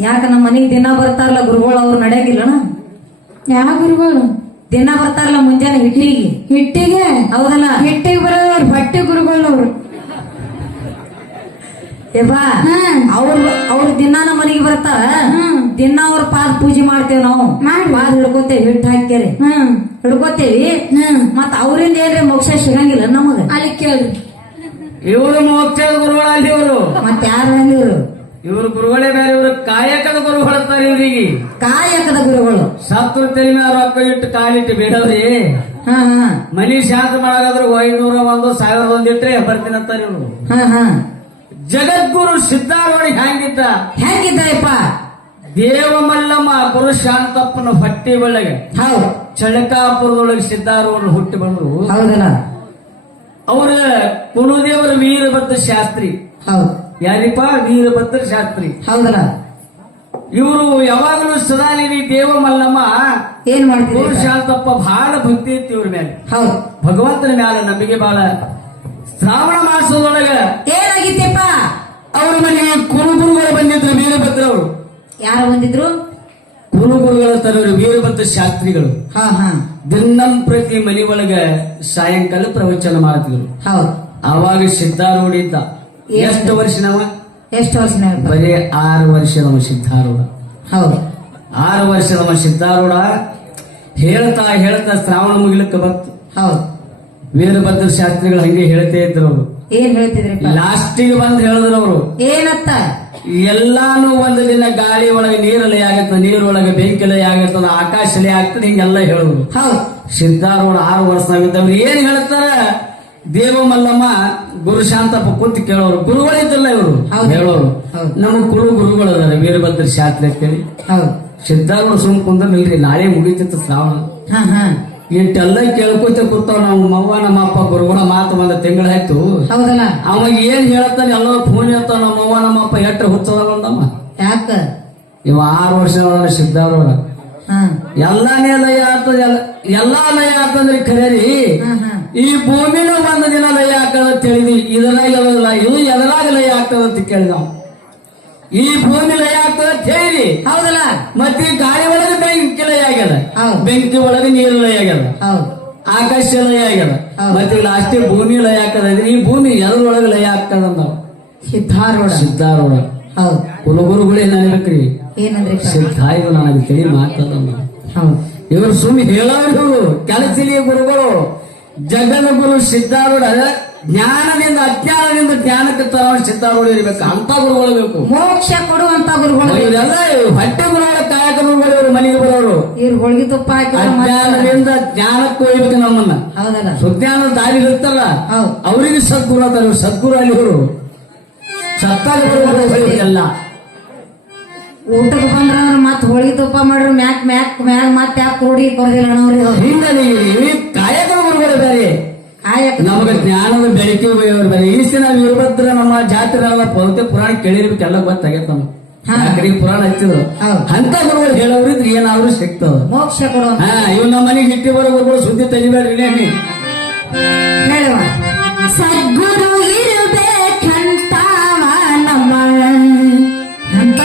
ಯಾಕ ನಮ್ಮ ಮನೆಗೆ ದಿನ ಬರ್ತಾರಲ್ಲ ಗುರುಗಳು ಅವ್ರು ನಡೆಯಂಗಿಲ್ಲಣ ಯಾವ ಗುರುಗಳು? ದಿನ ಬರ್ತಾರಲ್ಲ ಮುಂಜಾನೆ ಹಿಟ್ಟಿಗೆ? ಹಿಟ್ಟಿಗೆ? ಹೌದಲ್ಲ. ಹ್ಮ್. ಅವ್ರ ಅವ್ರ ದಿನ ನಮ್ಮ ಮನೆಗೆ ಬರ್ತಾರ. ಹ್ಮ್. ದಿನ ಅವ್ರ ಪಾದ ಪೂಜೆ ಮಾಡ್ತೇವ್ ನಾವು. ಪಾದ ಹಿಡ್ಕೋತೇವಿ ಹಿಟ್ಟು ಹಾಕ್ಯಾರಿ. ಹ್ಮ್. ಹಿಡ್ಕೋತೇವಿ. ಮತ್ತ ಅವರಿಂದ ಏನ್ರಿ ಮೋಕ್ಷ ಸಿಗಂಗಿಲ್ಲ ನಮಗ? ಅಲ್ಲಿ ಕೇಳ್ರಿ. ಇವರು ಮೋಕ್ಷದ ಗುರುಗಳಲ್ಲಿ ಇವರು. ಮತ್ತೆ ಯಾರು ಇವ್ರು? ಇವರು ಗುರುಗಳೇ ಬೇರೆ ಇವರು ಕಾಯಕದ ಗುರು ಹೊಡ್ತಾರೆ ಇವರಿಗೆ. ಕಾಯಕದ ಗುರುಗಳು. ಸತ್ರು ತಲೆ ಮೇಲೆ ರೊಕ್ಕ ಇಟ್ಟು ಕಾಲಿಟ್ಟು ಬಿಡವ್ರಿ ಹಾ ಹಾ. ಮನಿ ಶಾಂತ ಮಾಡಾಗಾದ್ರೆ ಐನೂರ ಒಂದು ಸಾವಿರದ ಒಂದು ಇಟ್ಟರೆ ಬರ್ತೀನಿ ಅಂತಾರೆ ಇವರು. ಹಾ ಹಾ. ಜಗದ್ಗುರು ಸಿದ್ಧಾರೂಢಿ ಹ್ಯಾಂಗಿದ್ದ? ಹೆಂಗಿದ್ದಾಯಪ್ಪ ದೇವಮಲ್ಲಮ್ಮ ಗುರು ಶಾಂತಪ್ಪನ ಹೊಟ್ಟಿ ಒಳಗೆ ಹೌದು. ಚಳಕಾಪುರದೊಳಗೆ ಸಿದ್ಧಾರೂಢರು ಹುಟ್ಟಿ ಬಂದ್ರು. ಹೌದನ ಅವ್ರ ಕುಲದೇವರ ವೀರಭದ್ರ ಶಾಸ್ತ್ರಿ. ಹೌದು. ಯಾರಿಪ್ಪ? ವೀರಭದ್ರ ಶಾಸ್ತ್ರಿ. ಹೌದನ ಇವರು ಯಾವಾಗಲೂ ಸದಾನಿಧಿ ದೇವಮಲ್ಲಮ್ಮ ಏನ್ ಗುರು ಮಾಡ್ತೀರಿ? ಶಾಂತಪ್ಪ ಬಹಳ ಭಕ್ತಿ ಇತ್ತು ಇವ್ರ ಮೇಲೆ. ಹೌದು. ಭಗವಂತನ ಮ್ಯಾಲ ನಂಬಿಕೆ ಬಹಳ ಶ್ರಾವಣ ಮಾಸದೊಳಗ ಏನಾಗಿತ್ತಪ್ಪ? ಅವ್ರ ಮನೆಗೆ ಕುರುಗುರುಗಳು ಬಂದಿದ್ರು ವೀರಭದ್ರ ಅವರು ಯಾರು ಬಂದಿದ್ರು? ಕುರುಗುರುಗಳ ತರವರು ವೀರಭದ್ರ ಶಾಸ್ತ್ರಿಗಳು. ಹಾ ಹಾ. ದಿನಂ ಪ್ರತಿ ಮನೆ ಒಳಗ ಸಾಯಂಕಾಲ ಪ್ರವಚನ ಮಾಡ್ತಿದ್ರು. ಹೌದು. ಆವಾಗ ಸಿದ್ಧಾರೂಢ ಇದ್ದ. ಎಷ್ಟು ವರ್ಷನವ? ಎಷ್ಟು ವರ್ಷ ಬರೀ ಆರು ವರ್ಷದವ ಸಿದ್ಧಾರೂಢ. ಹೌದು. ಆರು ವರ್ಷದವ ಸಿದ್ಧಾರೂಢ. ಹೇಳ್ತಾ ಹೇಳ್ತಾ ಶ್ರಾವಣ ಮುಗಿಲಕ್ಕೆ ಬಂತು. ಹೌದು. ವೀರಭದ್ರ ಶಾಸ್ತ್ರಿಗಳು ಹಂಗೆ ಹೇಳ್ತೇ ಇದ್ರು ಅವರು. ಏನ್ ಹೇಳ್ತಿದ್ರಿ ಲಾಸ್ಟಿಗೆ ಬಂದ್ ಹೇಳಿದ್ರು ಅವರು. ಏನತ್ತ? ಎಲ್ಲಾನು ಒಂದು ದಿನ ಗಾಳಿ ಒಳಗೆ ನೀರಲ್ಲಿ ಆಗತ್ತ ನೀರೊಳಗೆ ಬೆಂಕಿಲೇ ಆಗತ್ತದ ಆಕಾಶಲೆ ಆಗ್ತದೆ ಹಿಂಗೆಲ್ಲ ಹೇಳಿದ್ರು. ಹೌದು. ಸಿದ್ಧಾರೂಢ ಆರು ವರ್ಷನಾಗಿದ್ದವ್ರು ಏನ್ ಹೇಳ್ತಾರ? ದೇವ ಮಲ್ಲಮ್ಮ ಗುರು ಶಾಂತಪ್ಪ ಕೂತು ಕೇಳೋರು. ಗುರುಗಳಿದ್ದಲ್ಲ ಇವರು. ಹೇಳೋರು. ನಮ್ಮ ಕುರು ಗುರುಗಳು ಅದಾರ ವೀರಭದ್ರ ಶಾಸ್ತ್ರಿ ಅಂತೇಳಿ. ಸಿದ್ಧಾರೂಢ ಸುಮ್ ಕುಂದ್ರಿ ನಾಳೆ ಮುಗಿತಿತ್ತು ಶ್ರಾವಣ. ಇಟ್ಟೆಲ್ಲ ಕೇಳ್ಕೊತ ಕೂತಾವ್ ನಾವು ಮವ್ವ ನಮ್ಮ ಅಪ್ಪ ಗುರುಗಳ ಮಾತು ಒಂದು ತಿಂಗಳಾಯ್ತು ಹೌದಲ್ಲ ಅವಾಗ ಏನ್ ಹೇಳ್ತಾನೆ ಎಲ್ಲ ಫೋನ್ ಹೇಳ್ತಾನ ನಮ್ಮ ಅವ್ವ ನಮ್ಮ ಅಪ್ಪ ಎಟ್ಟ ಹುಚ್ಚದ ಬಂದಮ್ಮ ಯಾಕ? ಇವ ಆರು ವರ್ಷ ಸಿದ್ಧಾರ ಎಲ್ಲಾನೇ ಲಯ ಆಗ್ತದ ಎಲ್ಲ- ಲಯ ಆಗ್ತದ್ರಿ ಖರೇರಿ. ಈ ಭೂಮಿನ ಒಂದು ದಿನ ಲಯ ಆಗ್ತದ ಇದ್ರಾಗ ಯಾವ್ದಲ್ಲ ಇದು ಎದರಾಗ ಲಯ ಆಗ್ತದ ಅಂತ ಕೇಳಿದ ಈ ಭೂಮಿ ಲಯ ಆಗ್ತದ ಕೇಳಿ ಹೇಳಿ ಹೌದಲ್ಲ ಮತ್ತೆ ಈ ಗಾಳಿ ಒಳಗೆ ಬೆಂಕಿ ಲಯ ಆಗ್ಯದ ಹೌದು. ಬೆಂಕಿ ಒಳಗೆ ನೀರು ಲಯ ಆಗ್ಯದ. ಆಕಾಶ ಲಯ ಆಗ್ಯದ. ಮತ್ತೆ ಲಾಸ್ಟ್ ಭೂಮಿ ಲಯ ಆಗ್ತದ. ಈ ಭೂಮಿ ಎದ್ರೊಳಗೆ ಲಯ ಆಗ್ತದ ನಾವು ಸಿದ್ಧಾರೂಢ. ಸಿದ್ಧಾರೂಢ. ಹೌದು. ಕುಲಗುರುಗಳೇ ನನಗಕ್ರಿ ಏನಂದ್ರೆ ಸಿದ್ಧಾಯಿಗಳು ನನಗೆ ತಿಳಿ ಮಾತದ ಹೌದು. ಇವರು ಸುಮ್ಮನೆ ಹೇಳೋರು ಕೆಲಸಿಲಿಯ ಗುರುಗಳು. ಜಗದ ಗುರು ಸಿದ್ಧಾರೂಢ. ಜ್ಞಾನದಿಂದ ಅಜ್ಞಾನದಿಂದ ಜ್ಞಾನಕ್ಕೆ ತರೋ ಚಿತ್ತಾರೂಢ ಇರಬೇಕು. ಅಂತ ಗುರುಗಳು ಬೇಕು. ಮೋಕ್ಷ ಕೊಡುವಂತ ಗುರುಗಳು ಇವರೆಲ್ಲ ಹೊಟ್ಟೆ ಗುರುಗಳ ಕಾಯಕ ಗುರುಗಳು ಇವರು ಮನೆಗೆ ಬರೋರು. ಇವ್ರು ಹೋಳಿಗೆ ತುಪ್ಪ ಮತ್ತೆ- ಅಜ್ಞಾನದಿಂದ ಜ್ಞಾನಕ್ಕೆ ಒಯ್ಬೇಕು ನಮ್ಮನ್ನ. ಹೌದಲ್ಲ. ಸುಜ್ಞಾನ ದಾರಿ ಇರುತ್ತಲ್ಲ ಹೌದು. ಅವರಿಗೆ ಸದ್ಗುರು ಅಂತ ಸದ್ಗುರು ಅಲ್ಲಿ ಇವರು. ಸತ್ತಾಗ ಗುರುಗಳು ಎಲ್ಲ. ಊಟಕ್ಕೆ ಬಂದ್ರ ಅವ್ರು ಮತ್ ಹೋಳಿಗೆ ತುಪ್ಪ ಮಾಡ್ರಿ ಮ್ಯಾಕ್ ಮ್ಯಾಕ್ ಮ್ಯಾಕ್ ಮತ್ತೆ ಯಾಕೆ ಕೂಡಿ ಕೊಡದಿಲ್ಲ ನೋಡ್ರಿ ಹಿಂದೆ ಕಾಯಕ ಗುರುಗಳು ಬೇರೆ. ನಮಗೆ ಜ್ಞಾನದ ಬೆಳಕಿಗೆ ಬೈಯೋರು ಬೇರೆ ಈ ದಿನ ವೀರಭದ್ರ ನಮ್ಮ ಜಾತ್ರೆ ಎಲ್ಲ ಪೌತೆ ಪುರಾಣ ಕೇಳಿರ್ಬೇಕು ಎಲ್ಲ ಗೊತ್ತಾಗೈತೆ ನಮ್ಗೆ. ಪುರಾಣ ಹಚ್ಚಿದ್ರು. ಅಂತ ಗುರುಗಳು ಹೇಳೋರಿದ್ರೆ ಏನಾದ್ರು ಸಿಗ್ತದ ಮೋಕ್ಷ ಕೊಡೋ ಹಾ ಇವ್ ನಮ್ಮ ಮನೆಗೆ ಹಿಟ್ಟಿ ಬರೋ ಗುರುಗಳು ಸುದ್ದಿ ತೆಗಿಬೇಡ್ರಿ ನೀ ಹೇಳುವ. ಸದ್ಗುರು ಇರಬೇಕಂತ ನಮ್ಮ ಅಂತ